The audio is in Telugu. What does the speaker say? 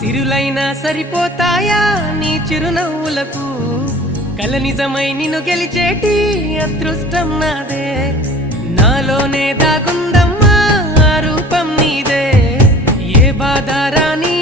సిరులైనా సరిపోతాయా నీ చిరునవ్వులకు కల నిజమై నిన్ను గెలిచేటి అదృష్టం నాదే నాలోనే దాగుందమ్మా ఆ రూపం నీదే ఏ బాధ రాని